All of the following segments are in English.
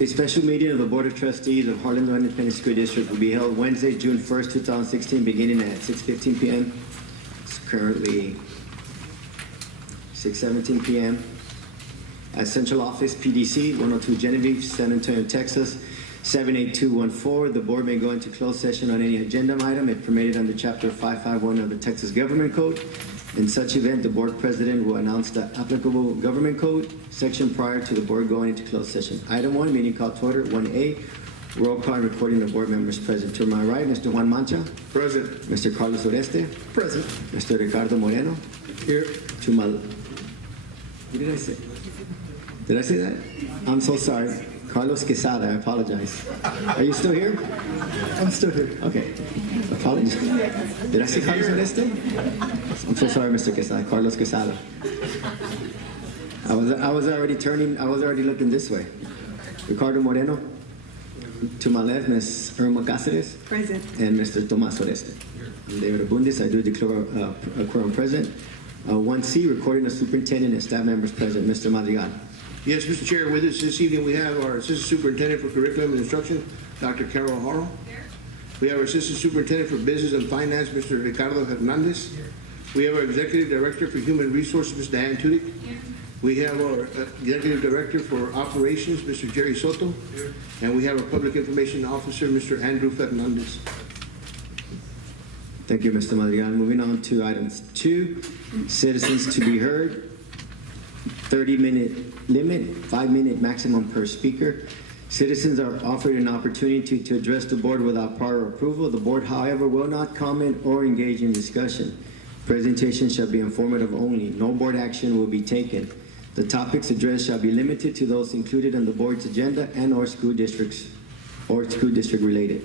A special meeting of the Board of Trustees of Harlandale Independent School District will be held Wednesday, June 1st, 2016, beginning at 6:15 p.m. It's currently 6:17 p.m. at Central Office, PDC, 102 Genevieve, San Antonio, Texas, 78214. The board may go into closed session on any agenda item if permitted under Chapter 551 of the Texas Government Code. In such event, the board president will announce the applicable government code section prior to the board going into closed session. Item 1, meeting called to order. 1A, roll call and recording of board members present. To my right, Mr. Juan Mancha. Present. Mr. Carlos Oreste. Present. Mr. Ricardo Moreno. Here. To my, what did I say? Did I say that? I'm so sorry. Carlos Quesada, I apologize. Are you still here? I'm still here. Okay. Apologies. Did I say Carlos Oreste? I'm so sorry, Mr. Quesada. Carlos Quesada. I was already looking this way. Ricardo Moreno. To my left, Ms. Irma Cáceres. Present. And Mr. Tomas Oreste. I'm David Abundis. I do declare a quorum present. 1C, recording of superintendent and staff members present. Mr. Madrigal. Yes, Mr. Chair, with us this evening we have our Assistant Superintendent for Curriculum and Instruction, Dr. Carol Haro. We have our Assistant Superintendent for Business and Finance, Mr. Ricardo Hernandez. We have our Executive Director for Human Resources, Ms. Diane Tudyk. We have our Executive Director for Operations, Mr. Jerry Soto. And we have our Public Information Officer, Mr. Andrew Fernandez. Thank you, Mr. Madrigal. Moving on to items 2, citizens to be heard. 30-minute limit, 5-minute maximum per speaker. Citizens are offered an opportunity to address the board without prior approval. The board, however, will not comment or engage in discussion. Presentation shall be informative only. No board action will be taken. The topics addressed shall be limited to those included on the board's agenda and or school district related.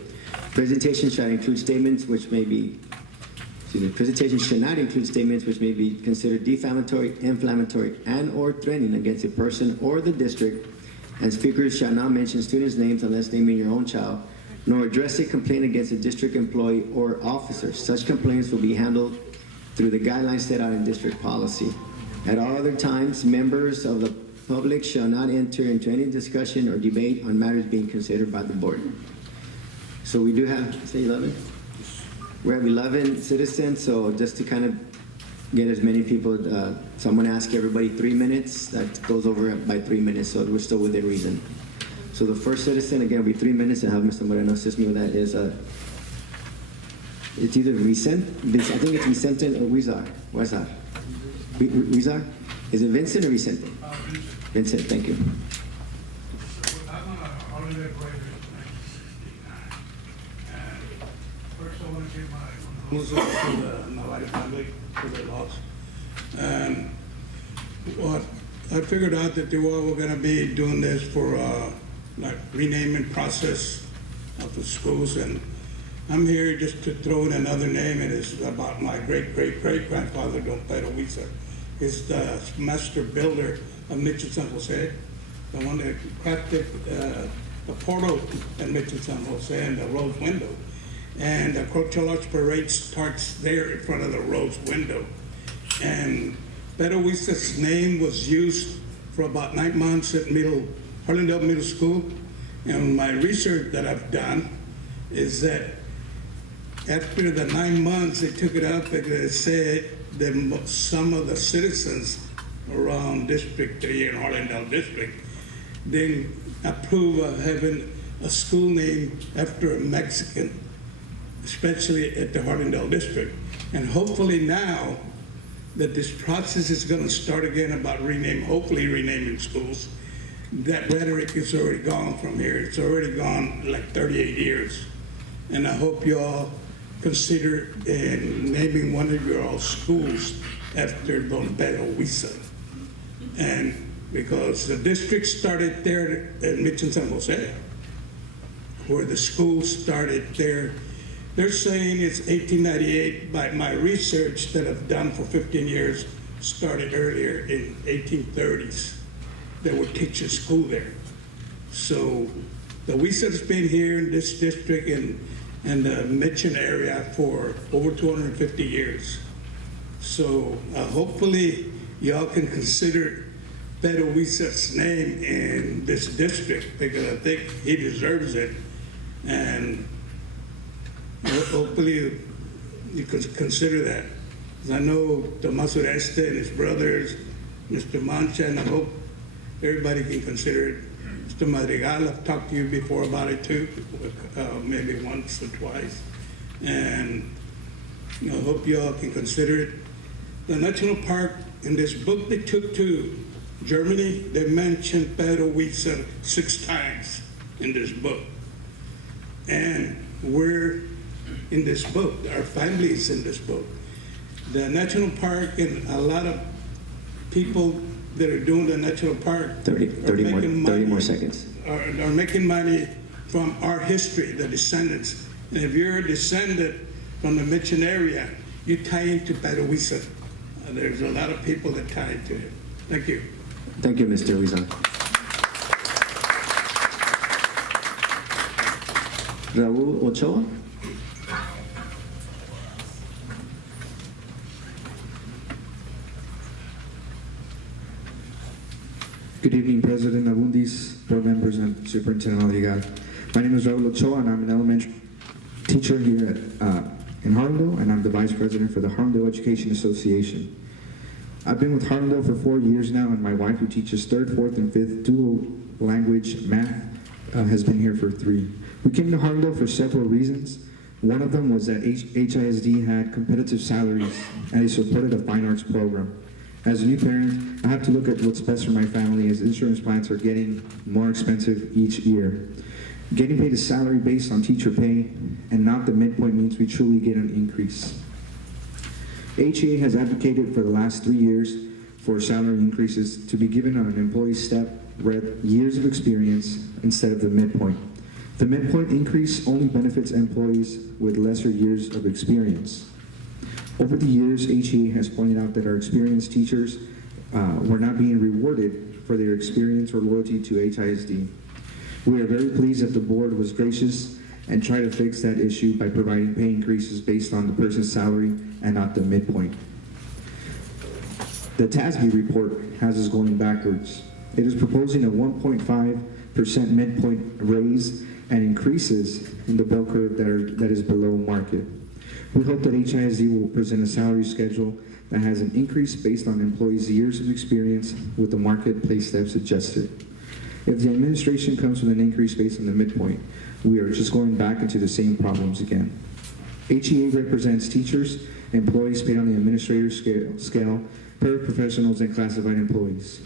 Presentation shall include statements which may be presentation should not include statements which may be considered defamatory, inflammatory, and or threatening against a person or the district, and speakers shall not mention students' names unless naming your own child, nor address a complaint against a district employee or officer. Such complaints will be handled through the guidelines set out in district policy. At all other times, members of the public shall not enter into any discussion or debate on matters being considered by the board. So we do have, say 11? We have 11 citizens, so just to kind of get as many people, so I'm going to ask everybody 3 minutes. That goes over by 3 minutes, so we're still within reason. So the first citizen, again, will be 3 minutes, and have Mr. Moreno assist me with that, is it's either Vicente, I think it's Vicente or Huizar. Huizar? Huizar? Is it Vincent or Vicente? Vincent, thank you. I'm on a holiday break in 1969. First, I want to give my condolences to the Navarre family for their loss. And what I figured out that they were going to be doing this for like renaming process of the schools, and I'm here just to throw in another name, and it's about my great-great-great-grandfather, Don Pedro Huizar. He's the master builder of Mitchell San Jose, the one that crafted the portal at Mitchell San Jose and the rose window. And the Cultural Arts Parade starts there in front of the rose window. And Pedro Huizar's name was used for about 9 months at Harlandale Middle School. And my research that I've done is that after the 9 months, they took it up and they said that some of the citizens around District 3 and Harlandale District didn't approve of having a school named after a Mexican, especially at the Harlandale District. And hopefully now that this process is going to start again about hopefully renaming schools, that rhetoric is already gone from here. It's already gone like 38 years. And I hope you all consider naming one of your all schools after Don Pedro Huizar. And because the district started there at Mitchell San Jose, where the school started there, they're saying it's 1898, but my research that I've done for 15 years started earlier in 1830s. They were teaching school there. So the Huizar's been here in this district and the Mitchell area for over 250 years. So hopefully y'all can consider Pedro Huizar's name in this district because I think he deserves it. And hopefully you could consider that. 'Cause I know Tomas Ureste and his brothers, Mr. Mancha, and I hope everybody can consider it. Mr. Madrigal, I've talked to you before about it too, maybe once or twice. And I hope you all can consider it. The national park, in this book they took to Germany, they mentioned Pedro Huizar 6 times in this book. And we're in this book, our family is in this book. The national park and a lot of people that are doing the national park 30 more seconds. Are making money from our history, the descendants. And if you're a descendant from the Mission area, you tie into Pedro Huizar. There's a lot of people that tie into it. Thank you. Thank you, Mr. Huizar. Raul Ochoa? Good evening, President Abundis, board members, and Superintendent Aldigal. My name is Raul Ochoa, and I'm an elementary teacher here in Harlandale, and I'm the vice president for the Harlandale Education Association. I've been with Harlandale for 4 years now, and my wife, who teaches 3rd, 4th, and 5th dual language math, has been here for 3. We came to Harlandale for several reasons. One of them was that HISD had competitive salaries, and they supported a fine arts program. As a new parent, I have to look at what's best for my family as insurance plans are getting more expensive each year. Getting paid a salary based on teacher pay and not the midpoint means we truly get an increase. HEA has advocated for the last 3 years for salary increases to be given on an employee's step read years of experience instead of the midpoint. The midpoint increase only benefits employees with lesser years of experience. Over the years, HEA has pointed out that our experienced teachers were not being rewarded for their experience or loyalty to HISD. We are very pleased that the board was gracious and tried to fix that issue by providing pay increases based on the person's salary and not the midpoint. The TASB report has us going backwards. It is proposing a 1.5% midpoint raise and increases in the bell curve that is below market. We hope that HISD will present a salary schedule that has an increase based on employees' years of experience with the market pay steps suggested. If the administration comes with an increase based on the midpoint, we are just going back into the same problems again. HEA represents teachers, employees paid on the administrator scale, paraprofessionals, and classified employees.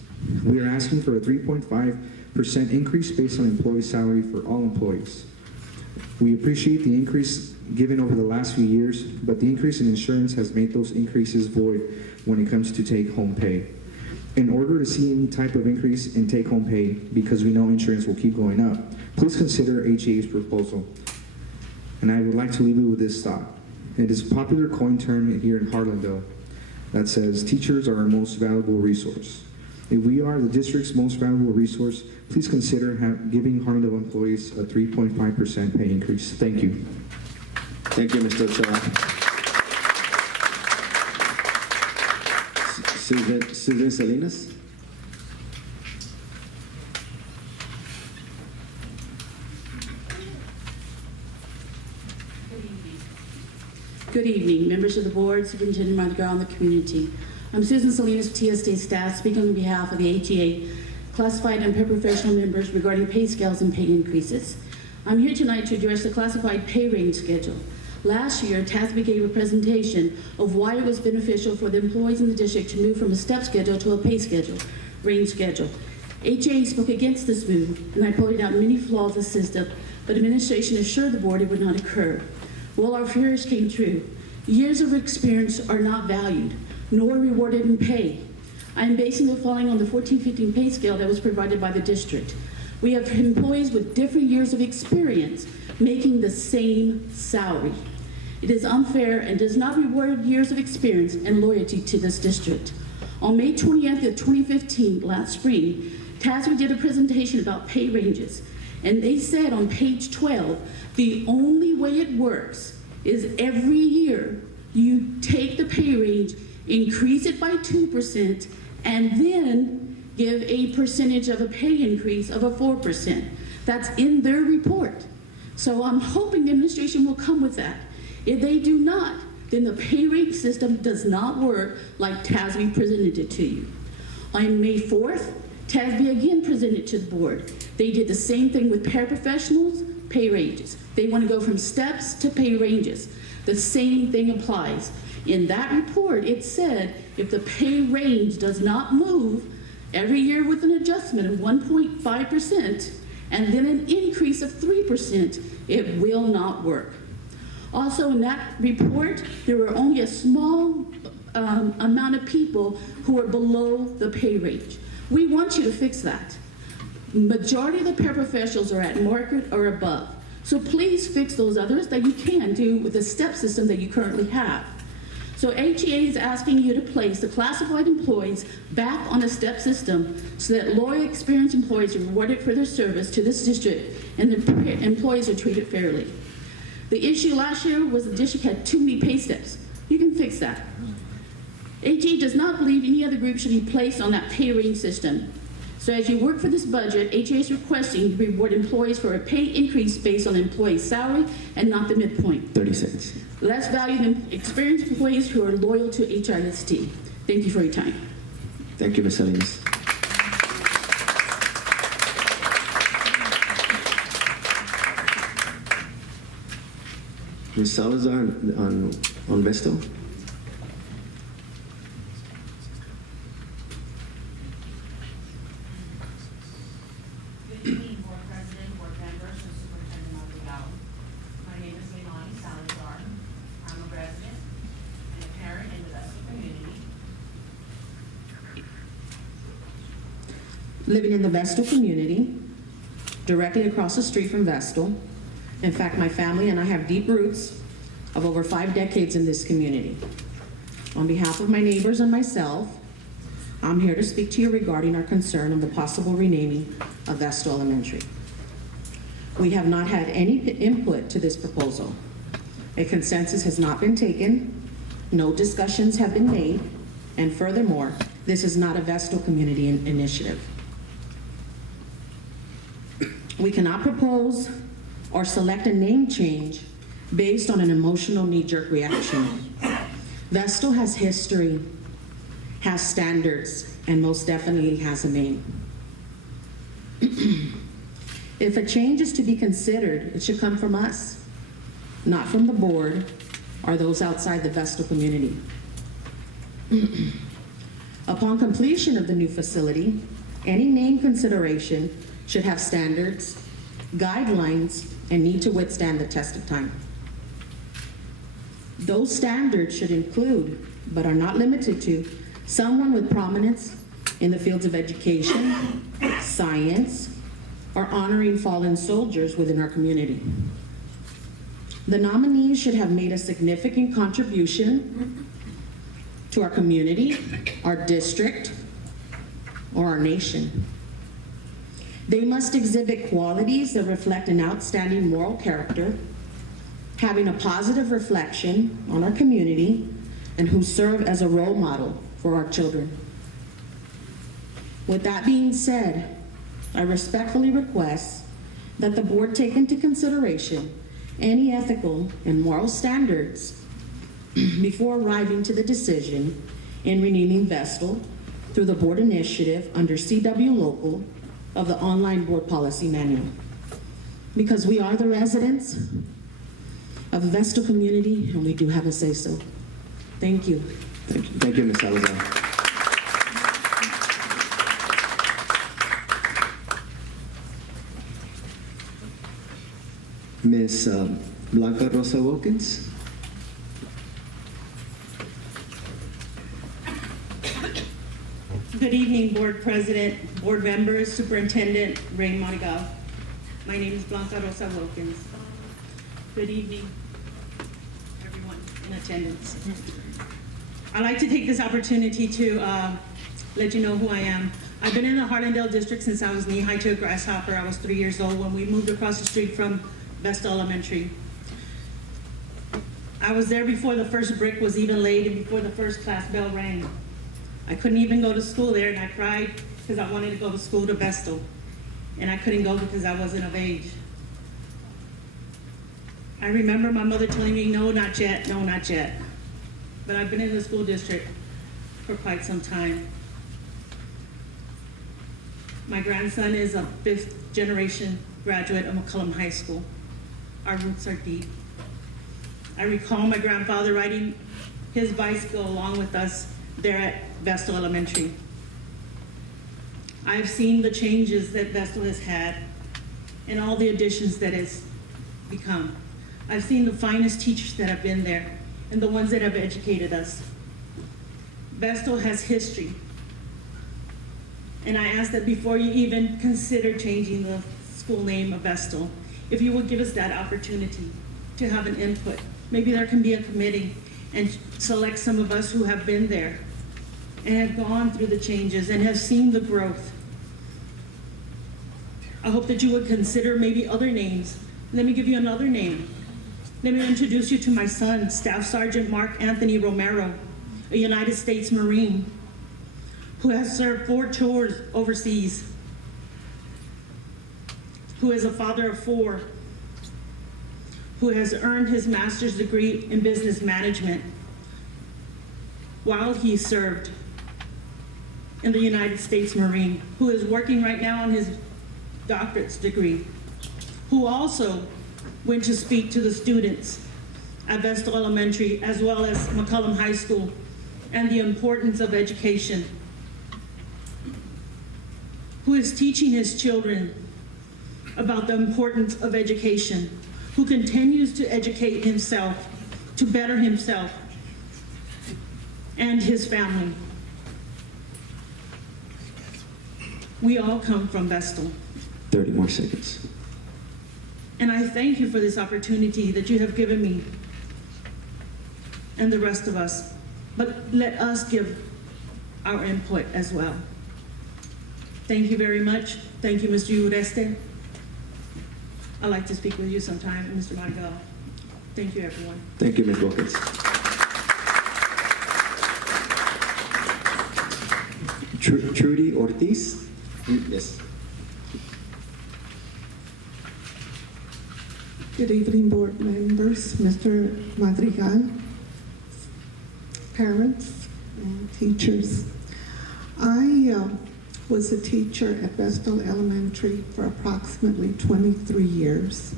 We are asking for a 3.5% increase based on employee salary for all employees. We appreciate the increase given over the last few years, but the increase in insurance has made those increases void when it comes to take-home pay. In order to see any type of increase in take-home pay, because we know insurance will keep going up, please consider HEA's proposal. And I would like to leave you with this thought. It is a popular coin term here in Harlandale that says teachers are our most valuable resource. If we are the district's most valuable resource, please consider giving Harlandale employees a 3.5% pay increase. Thank you. Thank you, Mr. Ochoa. Susan Salinas? Good evening, members of the board, Superintendent Madrigal, and the community. I'm Susan Salinas of TSD staff, speaking on behalf of the HEA classified and paraprofessional members regarding pay scales and pay increases. I'm here tonight to address the classified pay range schedule. Last year, TASB gave a presentation of why it was beneficial for the employees in the district to move from a step schedule to a pay schedule, range schedule. HEA spoke against this move, and I pointed out many flaws of the system, but administration assured the board it would not occur. Well, our fears came true. Years of experience are not valued, nor rewarded in pay. I am basing the following on the 1415 pay scale that was provided by the district. We have employees with different years of experience making the same salary. It is unfair and does not reward years of experience and loyalty to this district. On May 20th of 2015, last spring, TASB did a presentation about pay ranges, and they said on page 12, the only way it works is every year you take the pay range, increase it by 2%, and then give a percentage of a pay increase of a 4%. That's in their report. So I'm hoping the administration will come with that. If they do not, then the pay rate system does not work like TASB presented it to you. On May 4th, TASB again presented to the board. They did the same thing with paraprofessionals, pay ranges. They want to go from steps to pay ranges. The same thing applies. In that report, it said if the pay range does not move every year with an adjustment of 1.5% and then an increase of 3%, it will not work. Also, in that report, there were only a small amount of people who were below the pay range. We want you to fix that. Majority of the paraprofessionals are at market or above. So please fix those others that you can do with the step system that you currently have. So HEA is asking you to place the classified employees back on a step system so that loyal, experienced employees are rewarded for their service to this district and the employees are treated fairly. The issue last year was the district had too many pay steps. You can fix that. HEA does not believe any other group should be placed on that pay range system. So as you work for this budget, HEA is requesting to reward employees for a pay increase based on the employee's salary and not the midpoint. 30 seconds. Let's value the experienced employees who are loyal to HISD. Thank you for your time. Thank you, Ms. Salinas. Ms. Salazar on Vesto. Good evening, Board President, Board members, and Superintendent Madrigal. My name is Leilani Salazar. I'm a resident and a parent in the Vestal community. Living in the Vestal community, directly across the street from Vestal. In fact, my family and I have deep roots of over 5 decades in this community. On behalf of my neighbors and myself, I'm here to speak to you regarding our concern on the possible renaming of Vestal Elementary. We have not had any input to this proposal. A consensus has not been taken, no discussions have been made, and furthermore, this is not a Vestal community initiative. We cannot propose or select a name change based on an emotional knee-jerk reaction. Vestal has history, has standards, and most definitely has a name. If a change is to be considered, it should come from us, not from the board or those outside the Vestal community. Upon completion of the new facility, any name consideration should have standards, guidelines, and need to withstand the test of time. Those standards should include, but are not limited to, someone with prominence in the fields of education, science, or honoring fallen soldiers within our community. The nominees should have made a significant contribution to our community, our district, or our nation. They must exhibit qualities that reflect an outstanding moral character, having a positive reflection on our community, and who serve as a role model for our children. With that being said, I respectfully request that the board take into consideration any ethical and moral standards before arriving to the decision in renaming Vestal through the board initiative under CW Local of the online board policy manual. Because we are the residents of the Vestal community and we do have a say-so. Thank you. Thank you, Ms. Salazar. Ms. Blanca Rosa Wilkins. Good evening, Board President, Board members, Superintendent Ray Marigal. My name is Blanca Rosa Wilkins. Good evening, everyone in attendance. I'd like to take this opportunity to let you know who I am. I've been in the Harlandale District since I was knee-high to a grasshopper. I was 3 years old when we moved across the street from Vestal Elementary. I was there before the first brick was even laid and before the first class bell rang. I couldn't even go to school there, and I cried because I wanted to go to school to Vestal, and I couldn't go because I wasn't of age. I remember my mother telling me, no, not yet, no, not yet. But I've been in the school district for quite some time. My grandson is a 5th generation graduate of McCullum High School. Our roots are deep. I recall my grandfather riding his bicycle along with us there at Vestal Elementary. I've seen the changes that Vestal has had and all the additions that it's become. I've seen the finest teachers that have been there and the ones that have educated us. Vestal has history. And I ask that before you even consider changing the school name of Vestal, if you would give us that opportunity to have an input. Maybe there can be a committee and select some of us who have been there and have gone through the changes and have seen the growth. I hope that you would consider maybe other names. Let me give you another name. Let me introduce you to my son, Staff Sergeant Mark Anthony Romero, a United States Marine who has served 4 tours overseas, who is a father of 4, who has earned his master's degree in business management while he served in the United States Marine, who is working right now on his doctorate's degree, who also went to speak to the students at Vestal Elementary as well as McCullum High School and the importance of education, who is teaching his children about the importance of education, who continues to educate himself to better himself and his family. We all come from Vestal. 30 more seconds. And I thank you for this opportunity that you have given me and the rest of us. But let us give our input as well. Thank you very much. Thank you, Mr. Ureste. I'd like to speak with you sometime, Mr. Margal. Thank you, everyone. Thank you, Ms. Wilkins. Trudy Ortiz? Yes. Good evening, board members, Mr. Madrigal, parents, and teachers. I was a teacher at Vestal Elementary for approximately 23 years.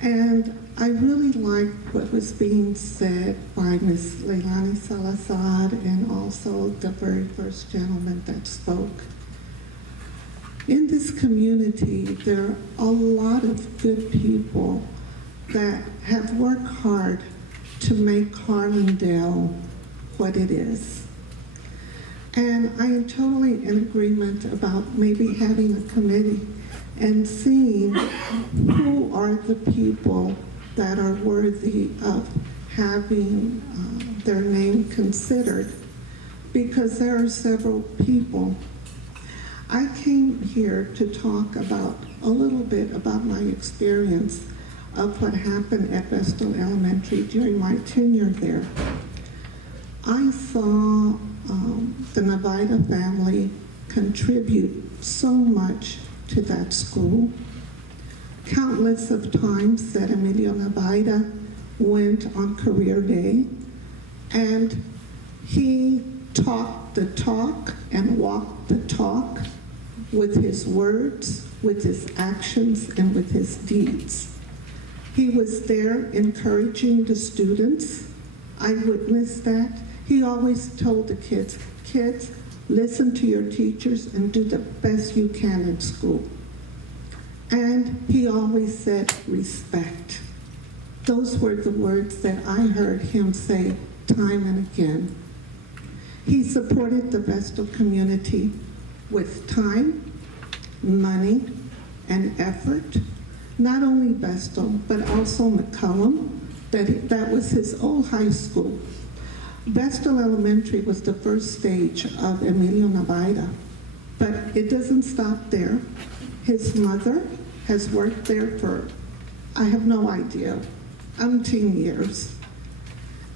And I really liked what was being said by Ms. Leilani Salazar and also the very first gentleman that spoke. In this community, there are a lot of good people that have worked hard to make Harlandale what it is. And I am totally in agreement about maybe having a committee and seeing who are the people that are worthy of having their name considered, because there are several people. I came here to talk about a little bit about my experience of what happened at Vestal Elementary during my tenure there. I saw the Navaida family contribute so much to that school. Countless of times that Emilio Navaida went on career day, and he talked the talk and walked the talk with his words, with his actions, and with his deeds. He was there encouraging the students. I witnessed that. He always told the kids, listen to your teachers and do the best you can in school. And he always said, respect. Those were the words that I heard him say time and again. He supported the Vestal community with time, money, and effort. Not only Vestal, but also McCullum. That was his old high school. Vestal Elementary was the first stage of Emilio Navaida, but it doesn't stop there. His mother has worked there for, I have no idea, umpteen years.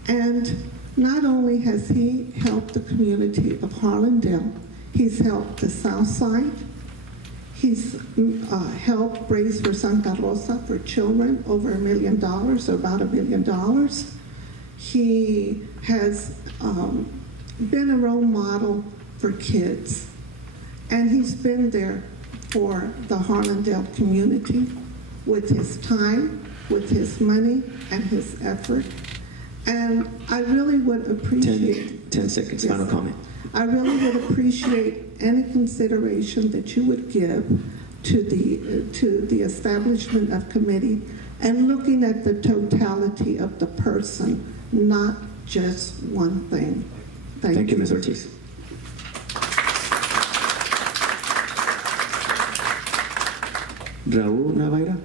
And not only has he helped the community of Harlandale He's helped the South Side. He's helped Raise for Santa Rosa for children over $1 million, or about $1 million. He has been a role model for kids, and he's been there for the Harlandale community with his time, with his money, and his effort. And I really would appreciate 10 seconds, Yes. final comment. I really would appreciate any consideration that you would give to the establishment of committee and looking at the totality of the person, not just one thing. Thank you, Ms. Ortiz. Raul Navaira?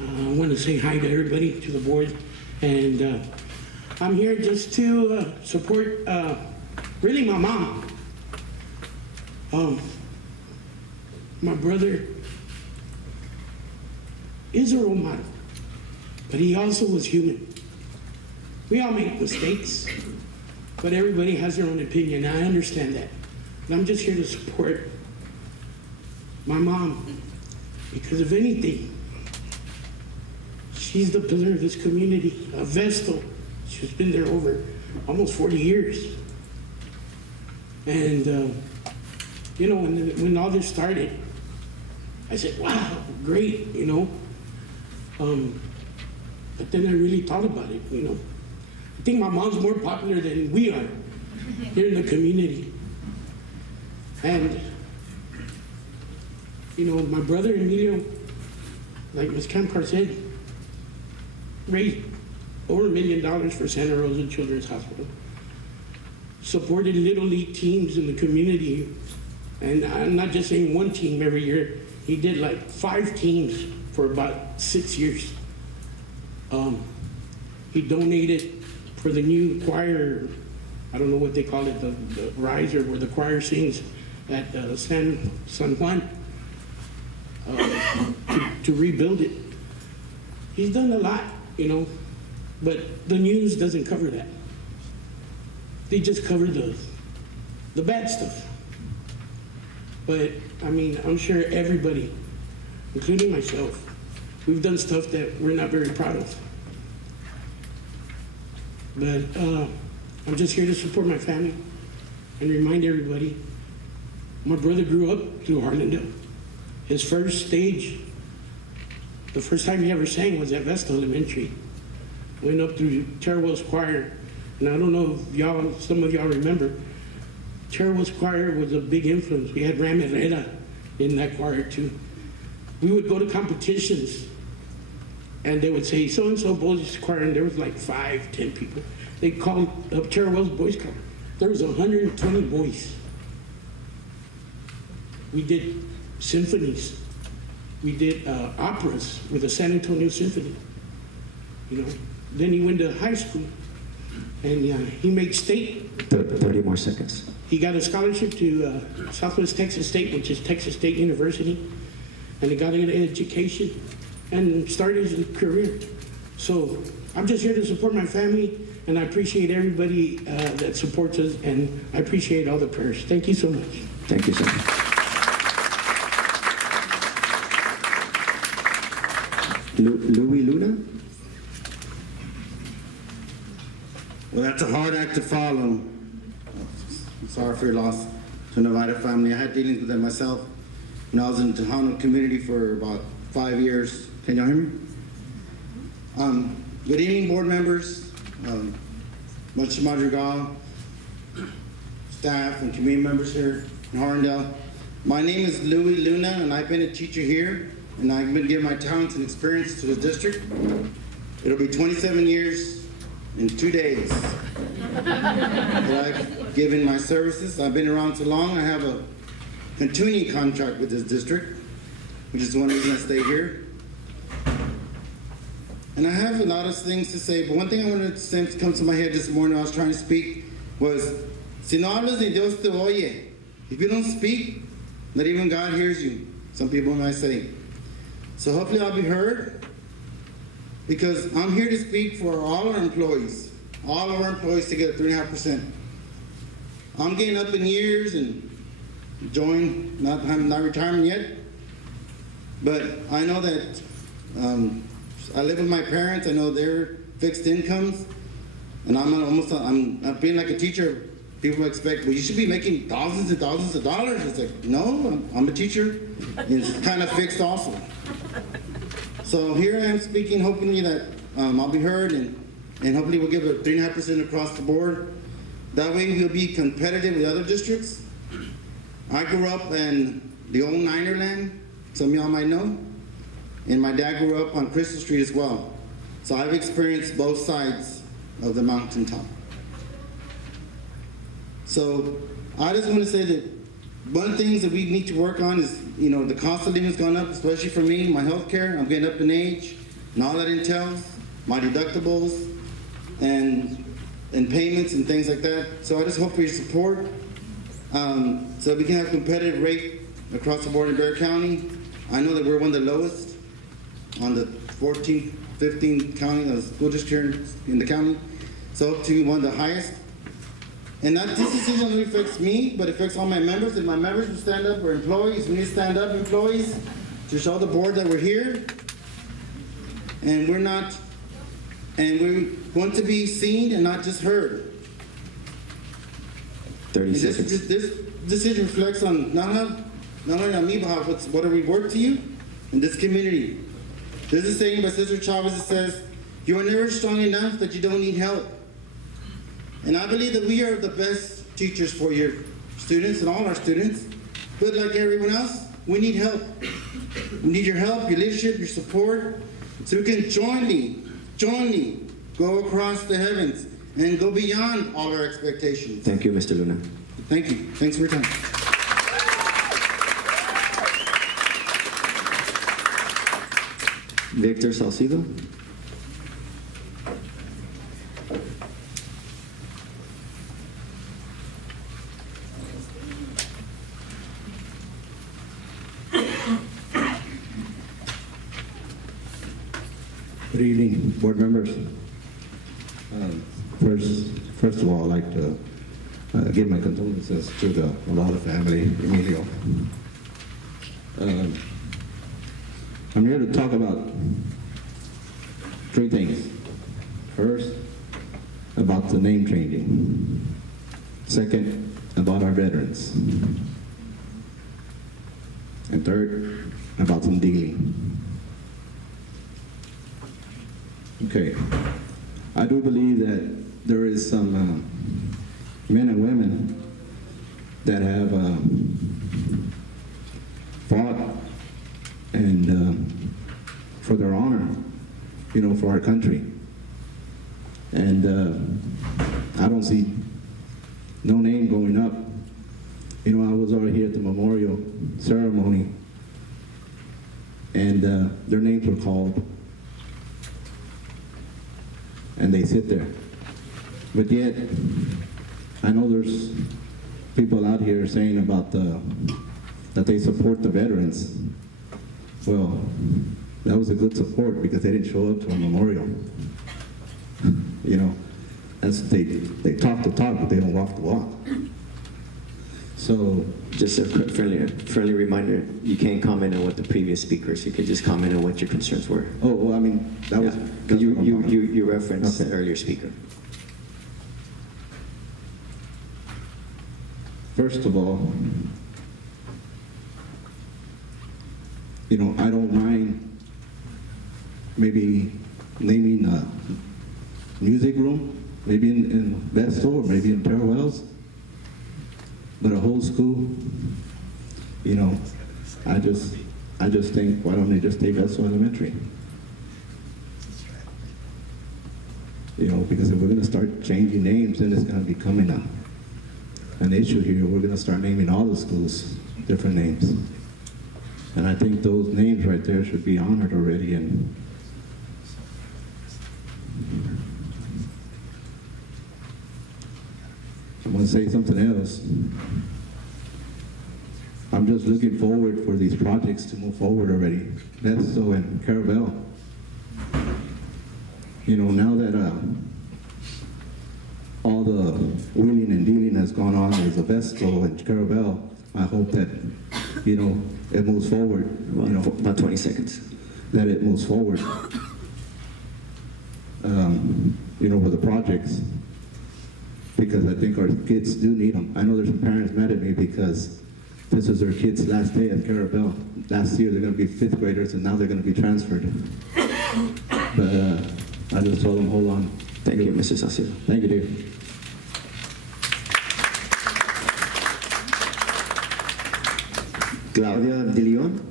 I want to say hi to everybody, to the board, and I'm here just to support really my mom. My brother is a role model, but he also was human. We all make mistakes, but everybody has their own opinion. I understand that. And I'm just here to support my mom, because if anything, she's the pillar of this community, a Vestal. She's been there over almost 40 years. And, you know, when all this started, I said, wow, great, you know. But then I really thought about it, you know. I think my mom's more popular than we are here in the community. And, you know, my brother Emilio, like Ms. Campar said, raised over $1 million for Santa Rosa Children's Hospital. Supported Little League teams in the community. And I'm not just saying one team every year. He did like 5 teams for about 6 years. He donated for the new choir, I don't know what they call it, the riser where the choir sings at San Juan, to rebuild it. He's done a lot, you know, but the news doesn't cover that. They just cover the bad stuff. But, I mean, I'm sure everybody, including myself, we've done stuff that we're not very proud of. But I'm just here to support my family and remind everybody, my brother grew up through Harlandale. His first stage, the first time he ever sang was at Vesta Elementary. Went up through Terwell's choir. And I don't know if some of y'all remember, Terwell's choir was a big influence. We had Ram Herrera in that choir too. We would go to competitions and they would say, so-and-so boys choir, and there was like 5, 10 people. They called up Terwell's Boys Choir. There was 120 boys. We did symphonies. We did operas with the San Antonio Symphony. You know, then he went to high school and he made state. 30 more seconds. He got a scholarship to Southwest Texas State, which is Texas State University, and he got an education and started his career. So I'm just here to support my family, and I appreciate everybody that supports us, and I appreciate all the prayers. Thank you so much. Thank you, sir. Louis Luna? Well, that's a hard act to follow. I'm sorry for your loss to the Navaira family. I had dealings with them myself when I was in the Tejano community for about 5 years. Can y'all hear me? Good evening, board members, Much Madrigal, staff, and community members here in Harlandale. My name is Louis Luna, and I've been a teacher here, and I've been giving my talents and experience to the district. It'll be 27 years in 2 days that I've given my services. I've been around so long, I have a continuing contract with this district, which is one reason I stay here. And I have a lot of things to say, but one thing I wanted to say come to my head this morning I was trying to speak was, si no hablas ni Dios te oye. If you don't speak, not even God hears you, some people might say. So hopefully I'll be heard. because I'm here to speak for all our employees, all of our employees to get a 3.5%. I'm getting up in years and I'm not retiring yet, but I know that I live with my parents. I know they're fixed incomes, and I'm being like a teacher. People expect, well, you should be making thousands and thousands of dollars. It's like, no, I'm a teacher. It's kind of fixed also. So here I am speaking, hopefully that I'll be heard, and hopefully we'll give it 3.5% across the board. That way we'll be competitive with other districts. I grew up in the old Niner land, some of y'all might know, and my dad grew up on Crystal Street as well. So I've experienced both sides of the mountaintop. So I just want to say that one of the things that we need to work on is, the cost of living has gone up, especially for me, my health care. I'm getting up in age, and all that entails, my deductibles, and payments and things like that. So I just hope for your support, so we can have competitive rate across the board in Bexar County. I know that we're one of the lowest on the 14, 15 county school district here in the county. So hope to be one of the highest. And this decision only affects me, but it affects all my members. If my members will stand up, or employees, we need to stand up, employees, to show the board that we're here. And we want to be seen and not just heard. 30 And seconds. this decision reflects on not only on me, but what are we worth to you in this community. There's a saying by Cesar Chavez that says, "You are never strong enough that you don't need help." And I believe that we are the best teachers for your students and all our students. But like everyone else, we need help. We need your help, your leadership, your support, so we can jointly go across the heavens and go beyond all our expectations. Thank you, Mr. Luna. Thank you. Thanks for your time. Victor Salcido. Good evening, board members. First of all, I'd like to give my condolences to the Olada family, Emilio. I'm here to talk about three things. First, about the name changing. Second, about our veterans. And third, about some dealing. Okay, I do believe that there is some men and women that have fought and for their honor, for our country. And I don't see no name going up. I was over here at the memorial ceremony, and their names were called. And they sit there. But yet, I know there's people out here saying about that they support the veterans. Well, that was a good support because they didn't show up to a memorial. They talk the talk, but they don't walk the walk. So, Just a friendly reminder, you can't comment on what the previous speakers, you could just comment on what your concerns were. that was. Yeah. that's what I'm talking about. You referenced Okay. the earlier speaker. First of all, I don't mind maybe naming a music room, maybe in Vestal or maybe in Terra Wells, but a whole school, I just think, why don't they just take Vestal Elementary? Because if we're going to start changing names, then it's going to be becoming an issue here. We're going to start naming all the schools different names. And I think those names right there should be honored already. And I'm going to say something else. I'm just looking forward for these projects to move forward already. Vestal and Caravel. now that all the wheeling and dealing has gone on as a Vesco and Caravel, I hope that, it moves forward, About 20 seconds. that it moves forward, with the projects, because I think our kids do need them. I know there's some parents mad at me because this is their kids' last day at Caravel. Last year they're going to be fifth graders, and now they're going to be transferred. But I just told them, hold on. Thank you, Mr. Saucedo. Thank you, Dave. Claudia De Leon.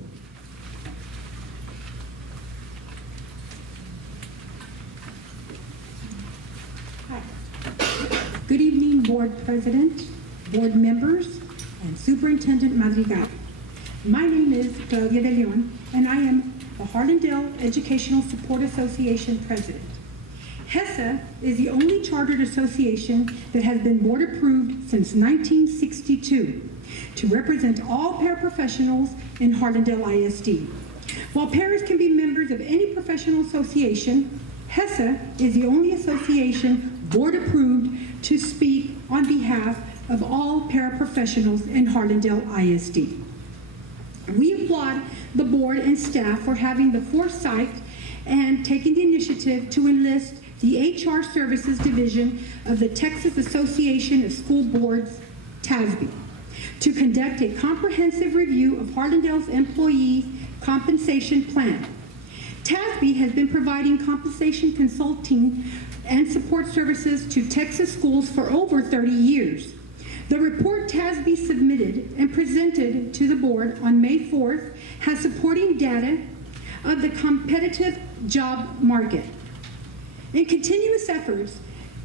Good evening, Board President, Board members, and Superintendent Madrigal. My name is Claudia De Leon, and I am the Harlandale Educational Support Association President. HESA is the only chartered association that has been board approved since 1962 to represent all paraprofessionals in Harlandale ISD. While paras can be members of any professional association, HESA is the only association board approved to speak on behalf of all paraprofessionals in Harlandale ISD. We applaud the board and staff for having the foresight and taking the initiative to enlist the HR Services Division of the Texas Association of School Boards, TASB, to conduct a comprehensive review of Harlandale's employee compensation plan. TASB has been providing compensation consulting and support services to Texas schools for over 30 years. The report TASB submitted and presented to the board on May 4th has supporting data of the competitive job market. In continuous efforts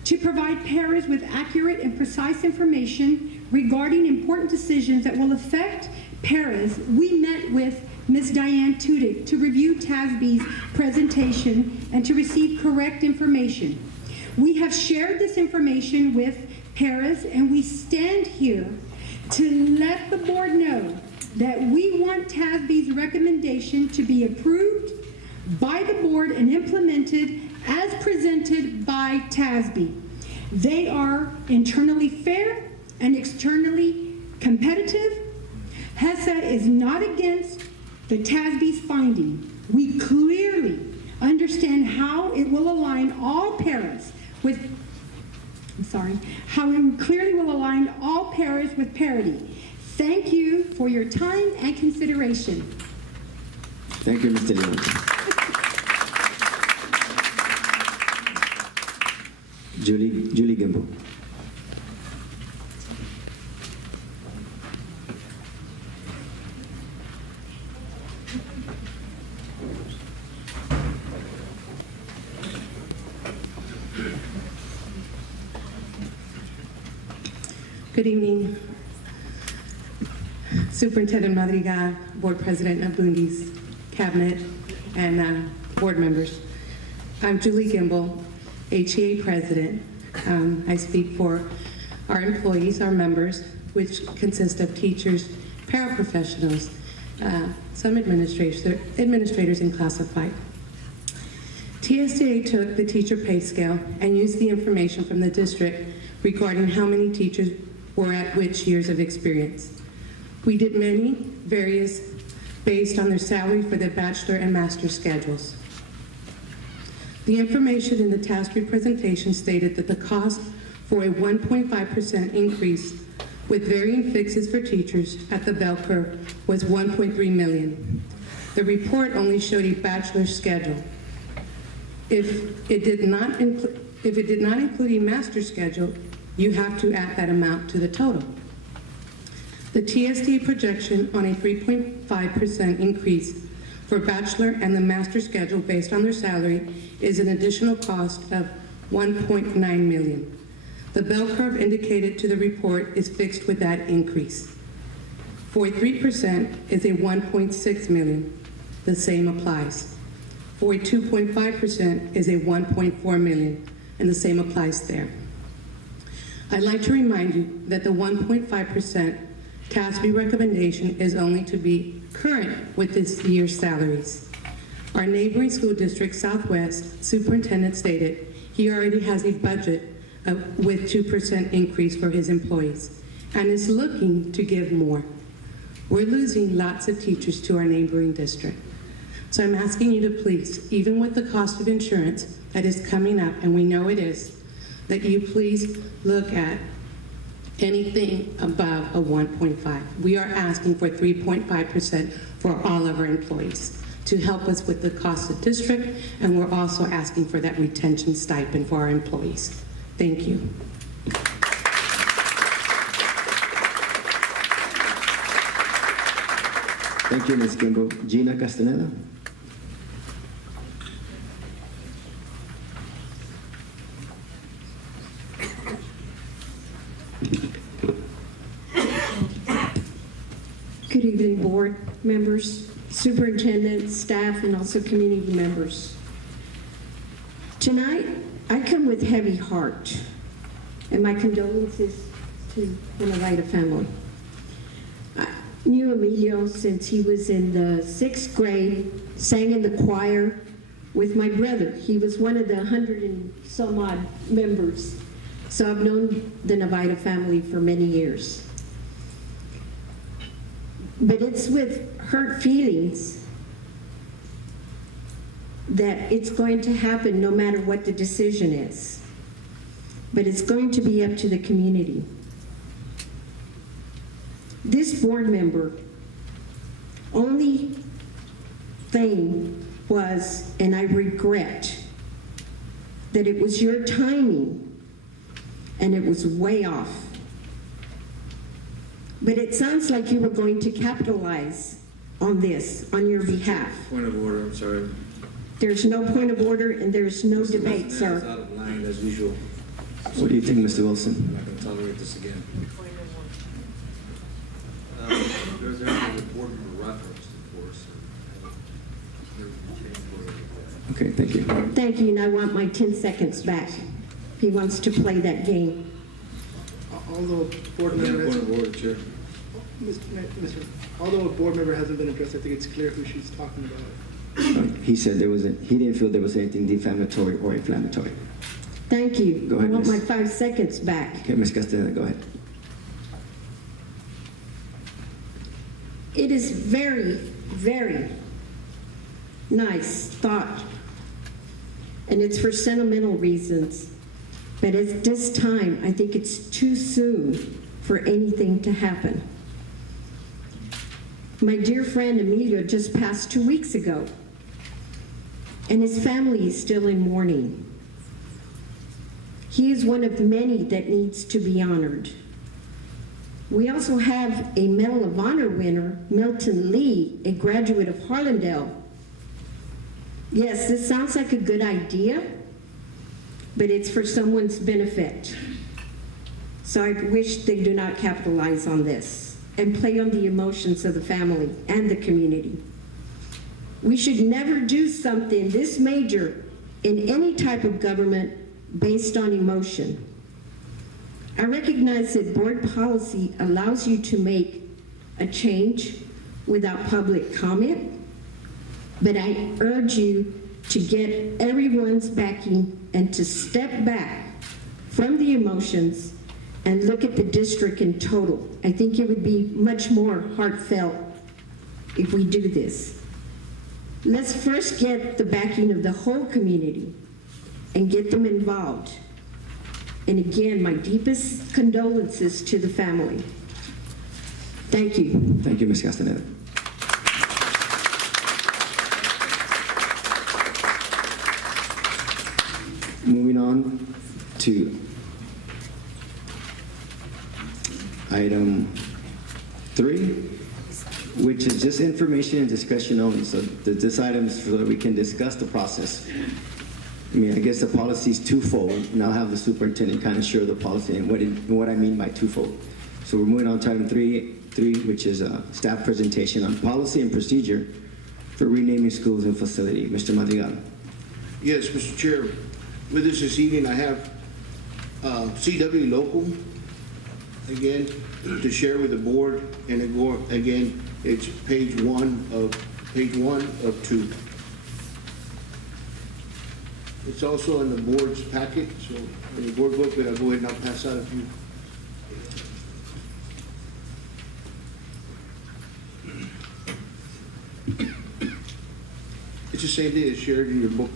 to provide paras with accurate and precise information regarding important decisions that will affect paras, we met with Ms. Diane Tudyk to review TASB's presentation and to receive correct information. We have shared this information with paras, and we stand here to let the board know that we want TASB's recommendation to be approved by the board and implemented as presented by TASB. They are internally fair and externally competitive. HESA is not against the TASB's finding. We clearly understand how it will align all paras with, how it clearly will align all paras with parity. Thank you for your time and consideration. Thank you, Mr. Leon. Julie Gimbo. Good evening, Superintendent Madrigal, Board President Abundis, Cabinet, and board members. I'm Julie Gimble, HEA President. I speak for our employees, our members, which consist of teachers, paraprofessionals, some administrators and classified. TSDA took the teacher pay scale and used the information from the district regarding how many teachers were at which years of experience. We did many various based on their salary for their bachelor and master schedules. The information in the TASB presentation stated that the cost for a 1.5% increase with varying fixes for teachers at the bell curve was $1.3 million. The report only showed a bachelor's schedule. If it did not include a master's schedule, you have to add that amount to the total. The TSD projection on a 3.5% increase for bachelor and the master schedule based on their salary is an additional cost of $1.9 million. The bell curve indicated to the report is fixed with that increase. For a 3% is a $1.6 million. The same applies. For a 2.5% is a $1.4 million, and the same applies there. I'd like to remind you that the 1.5% TASB recommendation is only to be current with this year's salaries. Our neighboring school district, Southwest, superintendent stated he already has a budget with 2% increase for his employees and is looking to give more. We're losing lots of teachers to our neighboring district. So I'm asking you to please, even with the cost of insurance that is coming up, and we know it is, that you please look at anything above a 1.5. We are asking for 3.5% for all of our employees to help us with the cost of district, and we're also asking for that retention stipend for our employees. Thank you. Thank you, Ms. Kimball. Gina Castaneda. Good evening, board members, superintendent, staff, and also community members. Tonight, I come with heavy heart, and my condolences to the Navarrete family. I knew Emilio since he was in the 6th grade, sang in the choir with my brother. He was one of the 100 and some odd members. So I've known the Navarrete family for many years. But it's with hurt feelings that it's going to happen no matter what the decision is. But it's going to be up to the community. This board member, only thing was, and I regret, that it was your timing and it was way off. But it sounds like you were going to capitalize on this, on your behalf. Point of order, I'm sorry. There's no point of order and there's no debate, It's sir. out of line as usual. What do you think, Mr. Wilson? I'm not going to tolerate this again. There's a report reference, of course. Okay, thank you. Thank you, and I want my 10 seconds back. He wants to play that game. Although board Again, member point has, of order, Chair. although a board member hasn't been addressed, I think it's clear who she's talking about. He said he didn't feel there was anything defamatory or inflammatory. Thank you. Go ahead, I want Miss. my 5 seconds back. Okay, Ms. Castaneda, go ahead. It is very, very nice thought, and it's for sentimental reasons. But at this time, I think it's too soon for anything to happen. My dear friend Emilio just passed 2 weeks ago, and his family is still in mourning. He is one of many that needs to be honored. We also have a Medal of Honor winner, Milton Lee, a graduate of Harlandale. Yes, this sounds like a good idea, but it's for someone's benefit. So I wish they do not capitalize on this and play on the emotions of the family and the community. We should never do something this major in any type of government based on emotion. I recognize that board policy allows you to make a change without public comment, but I urge you to get everyone's backing and to step back from the emotions and look at the district in total. I think it would be much more heartfelt if we do this. Let's first get the backing of the whole community and get them involved. And again, my deepest condolences to the family. Thank you. Thank you, Ms. Castaneda. Moving on to item 3, which is just information and discussion only. So this item is so that we can discuss the process. I mean, I guess the policy is twofold, and I'll have the superintendent kind of share the policy and what I mean by twofold. So we're moving on to item 3, which is a staff presentation on policy and procedure for renaming schools and facility. Mr. Madrigal. Yes, Mr. Chair. With us this evening, I have CW Local, again, to share with the board. And again, it's page one of 2. It's also in the board's packet, so in the board book, but I'll go ahead and I'll pass out a few. It's the same thing as shared in your book,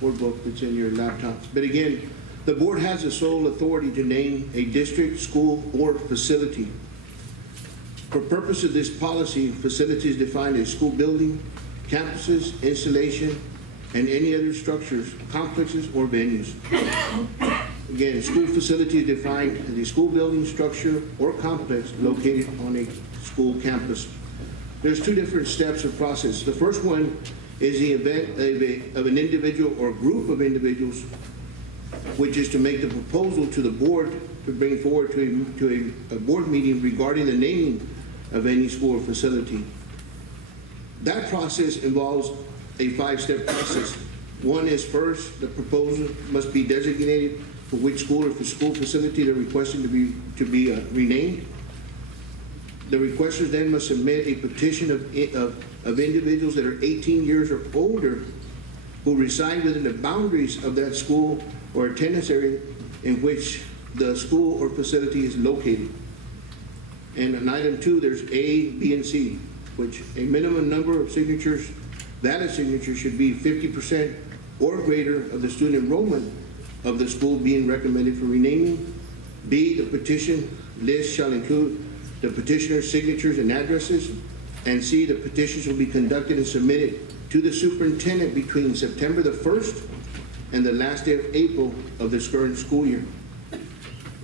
board book that's in your laptop. But again, the board has the sole authority to name a district, school, or facility. For purpose of this policy, facility is defined as school building, campuses, installation, and any other structures, complexes, or venues. Again, school facility is defined as a school building, structure, or complex located on a school campus. There's two different steps of process. The first one is the event of an individual or group of individuals, which is to make the proposal to the board to bring forward to a board meeting regarding the naming of any school or facility. That process involves a 5-step process. One is first, the proposal must be designated for which school or for school facility they're requesting to be renamed. The requesters then must submit a petition of individuals that are 18 years or older who reside within the boundaries of that school or attendance area in which the school or facility is located. And in item 2, there's A, B, and C, which a minimum number of signatures, valid signatures, should be 50% or greater of the student enrollment of the school being recommended for renaming. B, the petition list shall include the petitioner's signatures and addresses. And C, the petitions will be conducted and submitted to the superintendent between September the 1st and the last day of April of this current school year.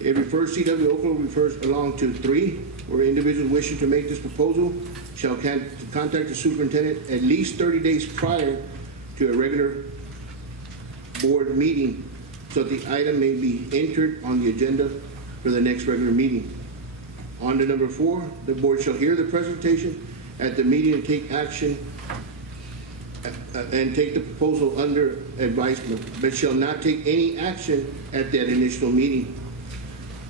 It refers, CW Oklahoma refers along to 3, where individuals wishing to make this proposal shall contact the superintendent at least 30 days prior to a regular board meeting so that the item may be entered on the agenda for the next regular meeting. On to number 4, the board shall hear the presentation at the meeting and take action and take the proposal under advisement, but shall not take any action at that initial meeting.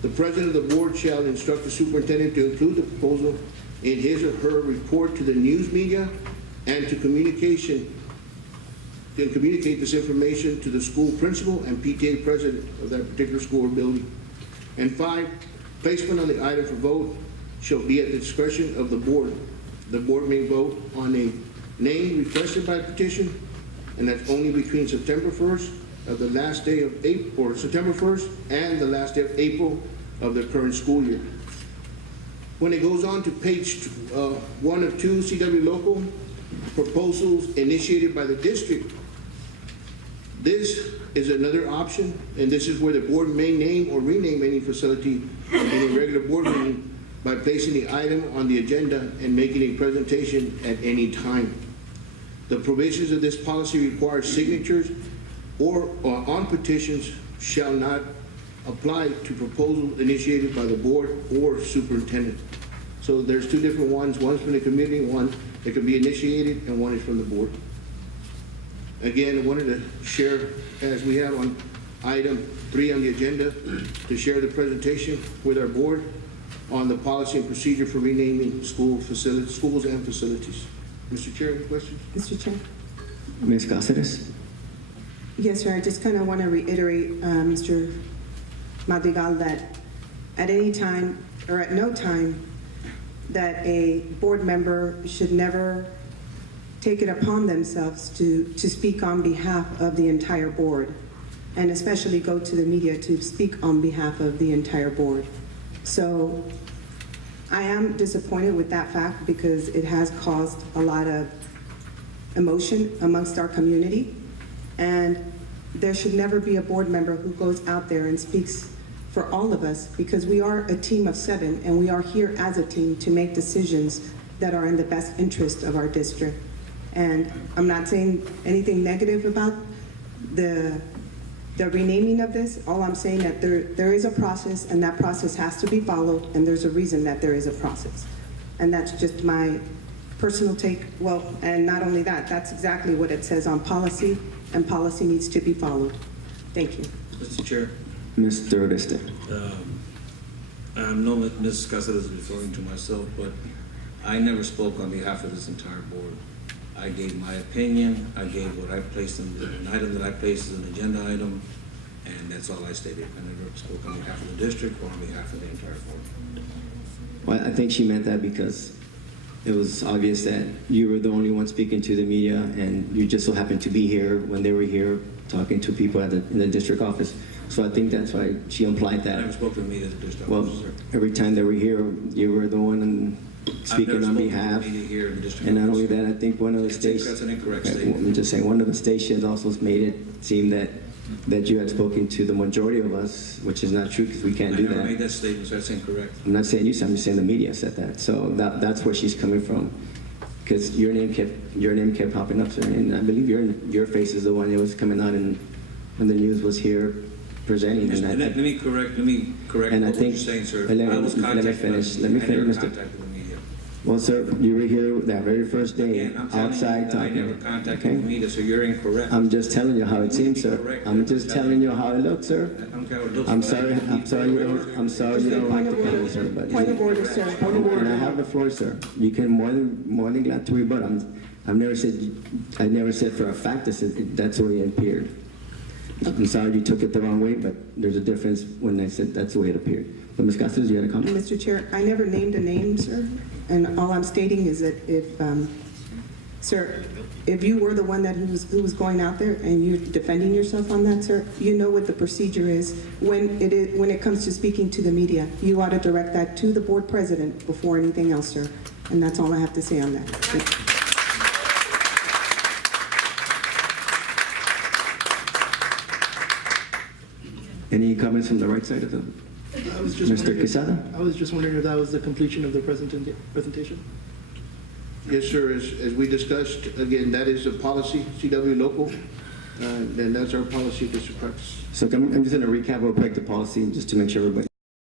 The president of the board shall instruct the superintendent to include the proposal in his or her report to the news media and to communicate this information to the school principal and PTA president of that particular school or building. And 5, placement on the item for vote shall be at the discretion of the board. The board may vote on a name requested by petition, and that's only between September 1st of the last day of April, or September 1st and the last day of April of the current school year. When it goes on to page 1 of 2, CW Local, proposals initiated by the district, this is another option, and this is where the board may name or rename any facility in a regular board meeting by placing the item on the agenda and making a presentation at any time. The provisions of this policy require signatures or on petitions shall not apply to proposals initiated by the board or superintendent. So there's 2 different ones. One's from the community, one that can be initiated, and one is from the board. Again, I wanted to share, as we have on item 3 on the agenda, to share the presentation with our board on the policy and procedure for renaming schools and facilities. Mr. Chair, any questions? Mr. Chair? Ms. Cáceres? Yes, sir. I just kind of want to reiterate, Mr. Madrigal, that at any time or at no time that a board member should never take it upon themselves to speak on behalf of the entire board, and especially go to the media to speak on behalf of the entire board. So I am disappointed with that fact because it has caused a lot of emotion amongst our community, and there should never be a board member who goes out there and speaks for all of us, because we are a team of 7 and we are here as a team to make decisions that are in the best interest of our district. And I'm not saying anything negative about the renaming of this. All I'm saying that there is a process, and that process has to be followed, and there's a reason that there is a process. And that's just my personal take. Well, and not only that, that's exactly what it says on policy, and policy needs to be followed. Thank you. Mr. Chair, Mr. Oreste? I know Ms. Cáceres is referring to myself, but I never spoke on behalf of this entire board. I gave my opinion, I gave what I placed in an item that I placed as an agenda item, and that's all I stated. I never spoke on behalf of the district or on behalf of the entire board. Well, I think she meant that because it was obvious that you were the only one speaking to the media, and you just so happened to be here when they were here talking to people in the district office. So I think that's why she implied I that. never spoke to the media as a district Well, officer. every time they were here, you were the one speaking on behalf. I've never spoken to the media here in the district And not office. only that, I think one of the That's stations, an incorrect statement. I'm just saying, one of the stations also made it seem that you had spoken to the majority of us, which is not true because we can't I do never that. made that statement, so that's incorrect. I'm not saying you said, I'm just saying the media said that. So that's where she's coming from. Because your name kept popping up, sir, and I believe your face is the one that was coming out and when the news was here presenting. Let And me correct And I what think- you're saying, sir. let me- I was let me contacted. finish. by Let me the media. I finish, never Mr. contacted the media. well, sir, you were here that very first day Again, I'm telling you outside that I talking. never contacted Okay? the media, so you're incorrect. I'm just telling you how it You seems, need to be sir. correct. I'm just telling you how it looks, sir. I don't care what it looks I'm like. sorry you don't like the comment, sir, but. Point of order, sir. Point of And I order. have the floor, sir. You can more than glad to rebut. I never said for a fact that's the way it appeared. I'm sorry you took it the wrong way, but there's a difference when I said that's the way it appeared. But Ms. Casas, you had a comment? Mr. Chair, I never named a name, sir, and all I'm stating is that sir, if you were the one who was going out there and you're defending yourself on that, sir, you know what the procedure is. When it comes to speaking to the media, you ought to direct that to the board president before anything else, sir. And that's all I have to say on that. Any comments from the right side of the, I was just Mr. wondering if- Quesada? I was just wondering if that was the completion of the presentation? Yes, sir, as we discussed, again, that is a policy, CW local, and that's our policy, Mr. Practice. So I'm just going to recap real quick the policy just to make sure everybody